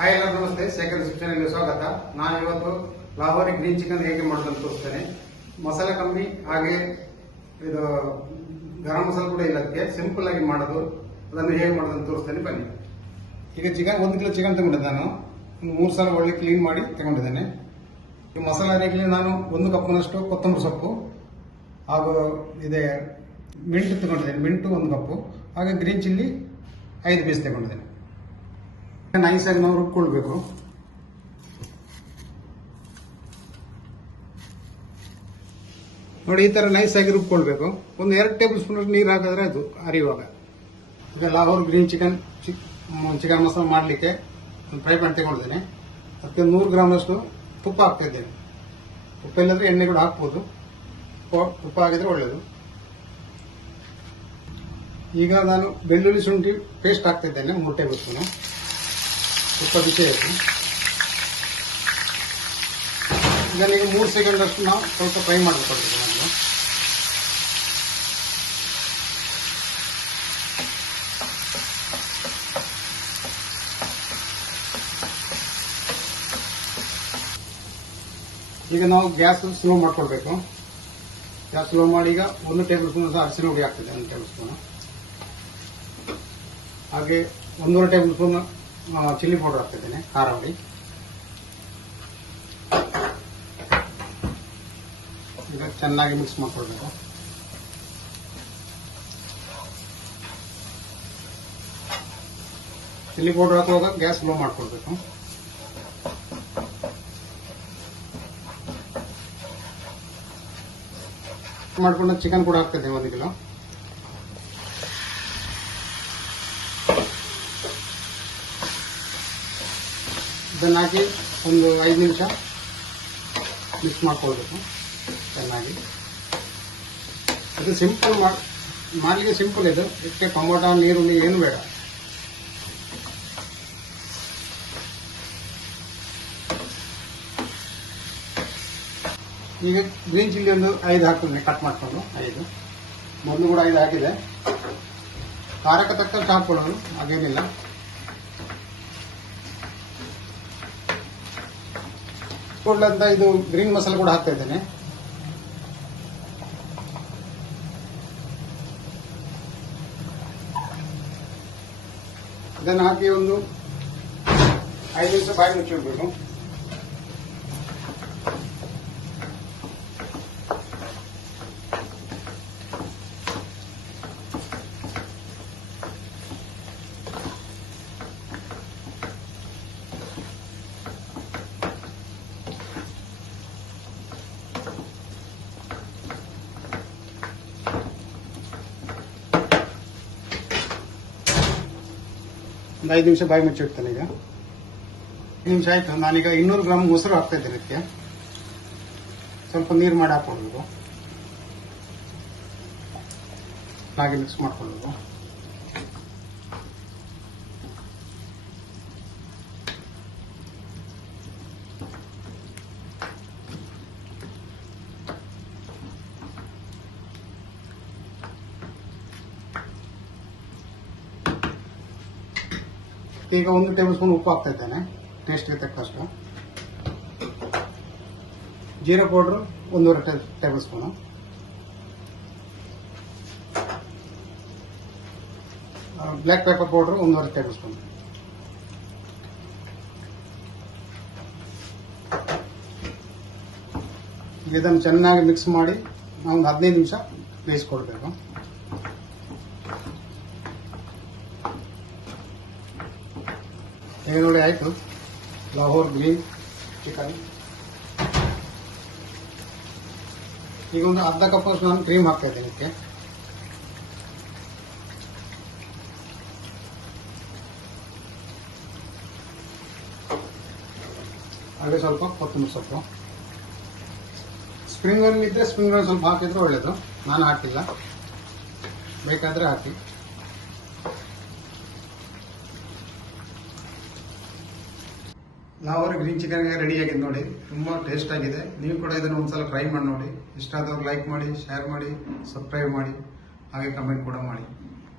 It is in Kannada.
ಹಾಯ್ ಎಲ್ಲ ನಮಸ್ತೆ, ಶೇಖರ್ ಚಾನೆಲ್ಗೆ ಸ್ವಾಗತ. ನಾನು ಇವತ್ತು ಲಾಹೋರಿ ಗ್ರೀನ್ ಚಿಕನ್ ಹೇಗೆ ಮಾಡೋದು ತೋರಿಸ್ತೇನೆ. ಮಸಾಲೆ ಕಮ್ಮಿ, ಹಾಗೆ ಇದು ಗರಂ ಮಸಾಲೆ ಕೂಡ ಇಲ್ಲ. ಅದಕ್ಕೆ ಸಿಂಪಲ್ ಆಗಿ ಮಾಡೋದು, ಅದನ್ನು ಹೇಗೆ ಮಾಡೋದು ತೋರಿಸ್ತೇನೆ, ಬನ್ನಿ. ಈಗ ಚಿಕನ್ 1 ಕಿಲೋ ಚಿಕನ್ ತಗೊಂಡಿದ್ದೆ. ನಾನು 3 ಸಲ ಒಳ್ಳೆ ಕ್ಲೀನ್ ಮಾಡಿ ತಗೊಂಡಿದ್ದೇನೆ. ಈ ಮಸಾಲೆ ಅಡಿಗೆಗೆ ನಾನು 1 ಕಪ್ನಷ್ಟು ಕೊತ್ತಂಬರಿ ಸೊಪ್ಪು ಹಾಗೂ ಇದೆ ಮಿಂಟು ತಗೊಂಡಿದ್ದೇನೆ. ಮಿಂಟು 1 ಕಪ್ಪು, ಹಾಗೆ ಗ್ರೀನ್ ಚಿಲ್ಲಿ 5 ಪೀಸ್ ತಗೊಂಡಿದ್ದೇನೆ. ನೈಸಾಗಿ ನಾವು ರುಬ್ಕೊಳ್ಬೇಕು. ನೋಡಿ, ಈ ತರ ನೈಸಾಗಿ ರುಬ್ಕೊಳ್ಬೇಕು. 1-2 ಟೇಬಲ್ ಸ್ಪೂನ್ ನೀರು ಹಾಕಿದ್ರೆ ಅದು ಅರಿಯುವಾಗ. ಈಗ ಲಾಹೋರ್ ಗ್ರೀನ್ ಚಿಕನ್ ಮಸಾಲ ಮಾಡಲಿಕ್ಕೆ ಫ್ರೈ ಪ್ಯಾನ್ ತಗೊಂಡಿದ್ದೇನೆ. ಅದಕ್ಕೆ 100 ಗ್ರಾಮ್ನಷ್ಟು ತುಪ್ಪ ಹಾಕ್ತಾ ಇದ್ದೇನೆ. ತುಪ್ಪ ಇಲ್ಲದ್ರೆ ಎಣ್ಣೆ ಕೂಡ ಹಾಕ್ಬೋದು, ತುಪ್ಪ ಹಾಕಿದ್ರೆ ಒಳ್ಳೆಯದು. ಈಗ ನಾನು ಬೆಳ್ಳುಳ್ಳಿ ಶುಂಠಿ ಪೇಸ್ಟ್ ಹಾಕ್ತಾ ಇದ್ದೇನೆ, 3 ಟೇಬಲ್ ಸ್ಪೂನು. ತುಪ್ಪ ಬಿಸಿ ಆಯಿತು. ಇದನ್ನೀಗ 3 ಸೆಕೆಂಡ್ ಅಷ್ಟು ನಾವು ಸ್ವಲ್ಪ ಫ್ರೈ ಮಾಡಬೇಕಾಗ್ತದೆ. ಮೊದಲು ಈಗ ನಾವು ಗ್ಯಾಸ್ ಸ್ಲೋ ಮಾಡ್ಕೊಳ್ಬೇಕು. ಗ್ಯಾಸ್ ಸ್ಲೋ ಮಾಡಿ ಈಗ 1 ಟೇಬಲ್ ಸ್ಪೂನ್ ಅರಿಶಿನ ಹುಡಿ ಆಗ್ತದೆ, 1 ಟೇಬಲ್ ಸ್ಪೂನ್. ಹಾಗೆ 1.5 ಟೇಬಲ್ ಸ್ಪೂನ್ ಚಿಲ್ಲಿ ಪೌಡರ್ ಹಾಕ್ತಿದ್ದೇನೆ, ಖಾರ ಹುಡಿ. ಈಗ ಚೆನ್ನಾಗಿ ಮಿಕ್ಸ್ ಮಾಡ್ಕೊಳ್ಬೇಕು. ಚಿಲ್ಲಿ ಪೌಡರ್ ಹಾಕುವಾಗ ಗ್ಯಾಸ್ ಸ್ಲೋ ಮಾಡ್ಕೊಳ್ಬೇಕು. ಮಾಡ್ಕೊಂಡು ಚಿಕನ್ ಕೂಡ ಹಾಕ್ತಿದ್ದೇವೆ, 1 ಕಿಲೋ. ಇದನ್ನು ಹಾಕಿ ಒಂದು 5 ನಿಮಿಷ ಮಿಕ್ಸ್ ಮಾಡ್ಕೊಳ್ಬೇಕು ಚೆನ್ನಾಗಿ. ಇದು ಸಿಂಪಲ್ ಮಾಡಲಿಕ್ಕೆ ಸಿಂಪಲ್. ಇದು ಇದಕ್ಕೆ ಟೊಮೊಟೊ, ನೀರುಳ್ಳಿ ಏನು ಬೇಡ. ಈಗ ಗ್ರೀನ್ ಚಿಲ್ಲಿ ಒಂದು 5 ಹಾಕ್ತೀನಿ, ಕಟ್ ಮಾಡ್ಕೊಂಡು 5. ಮೊದಲು ಕೂಡ 5 ಹಾಕಿದೆ. ಖಾರಕ್ಕೆ ತಕ್ಕಂತೆ ಹಾಕ್ಕೊಳ್ಳೋದು, ಹಾಗೇನಿಲ್ಲ. ಅಂತ ಇದು ಗ್ರೀನ್ ಮಸಾಲೆ ಕೂಡ ಹಾಕ್ತಾ ಇದ್ದೇನೆ. ಇದನ್ನು ಹಾಕಿ ಒಂದು 5 ನಿಮಿಷ ಬಾಯಿ ಮುಚ್ಚಿಡ್ಬೇಕು. ಒಂದು 5 ನಿಮಿಷ ಬಾಯಿ ಮುಚ್ಚಿಡ್ತೇನೆ. ಈಗ 5 ನಿಮಿಷ ಆಯ್ತು. ನಾನೀಗ 200 ಗ್ರಾಮ್ ಮೊಸರು ಹಾಕ್ತಾ ಇದ್ದೇನೆ. ಇದಕ್ಕೆ ಸ್ವಲ್ಪ ನೀರು ಮಾಡಿ ಹಾಕೊಳ್ಬೇಕು. ಹಾಗೆ ಮಿಕ್ಸ್ ಮಾಡ್ಕೊಳ್ಬೇಕು. ಈಗ 1 ಟೇಬಲ್ ಸ್ಪೂನ್ ಉಪ್ಪು ಹಾಕ್ತಾ ಇದ್ದೇನೆ, ಟೇಸ್ಟ್ಗೆ ತಕ್ಕಷ್ಟು. Jeera powder 1.5 table spoon. Black pepper powder 1.5 table spoon. ಇದನ್ನು ಚೆನ್ನಾಗಿ ಮಿಕ್ಸ್ ಮಾಡಿ ನಾವು ಒಂದು 15 ನಿಮಿಷ ಬೇಯಿಸ್ಕೊಳ್ಬೇಕು. ಈಗ ನೋಡಿ ಆಯಿತು ಲಾಹೋರ್ ಗ್ರೀನ್ ಚಿಕನ್. ಈಗ ಒಂದು ಅರ್ಧ ಕಪ್ ಅಷ್ಟು ನಾನು ಕ್ರೀಮ್ ಹಾಕ್ತಾ ಇದ್ದೇನೆ ಇದಕ್ಕೆ. ಹಾಗೆ ಸ್ವಲ್ಪ ಕೊತ್ತಂಬರಿ ಸೊಪ್ಪು. ಸ್ಪ್ರಿಂಗ್ ಆನಿಯನ್ ಇದ್ದರೆ ಸ್ಪ್ರಿಂಗ್ ಆನಿಯನ್ ಸ್ವಲ್ಪ ಹಾಕಿದ್ರೆ ಒಳ್ಳೆಯದು. ನಾನು ಹಾಕಿಲ್ಲ, ಬೇಕಾದರೆ ಹಾಕಿ. ಲಾಹೋರ್ ಗ್ರೀನ್ ಚಿಕನ್ ರೆಡಿಯಾಗಿದೆ ನೋಡಿ. ತುಂಬ ಟೇಸ್ಟ್ ಆಗಿದೆ. ನೀವು ಕೂಡ ಇದನ್ನು ಒಂದ್ಸಲ ಟ್ರೈ ಮಾಡಿ ನೋಡಿ. ಇಷ್ಟ ಆದವ್ರು ಲೈಕ್ ಮಾಡಿ, ಶೇರ್ ಮಾಡಿ, ಸಬ್ಸ್ಕ್ರೈಬ್ ಮಾಡಿ, ಹಾಗೆ ಕಮೆಂಟ್ ಕೂಡ ಮಾಡಿ.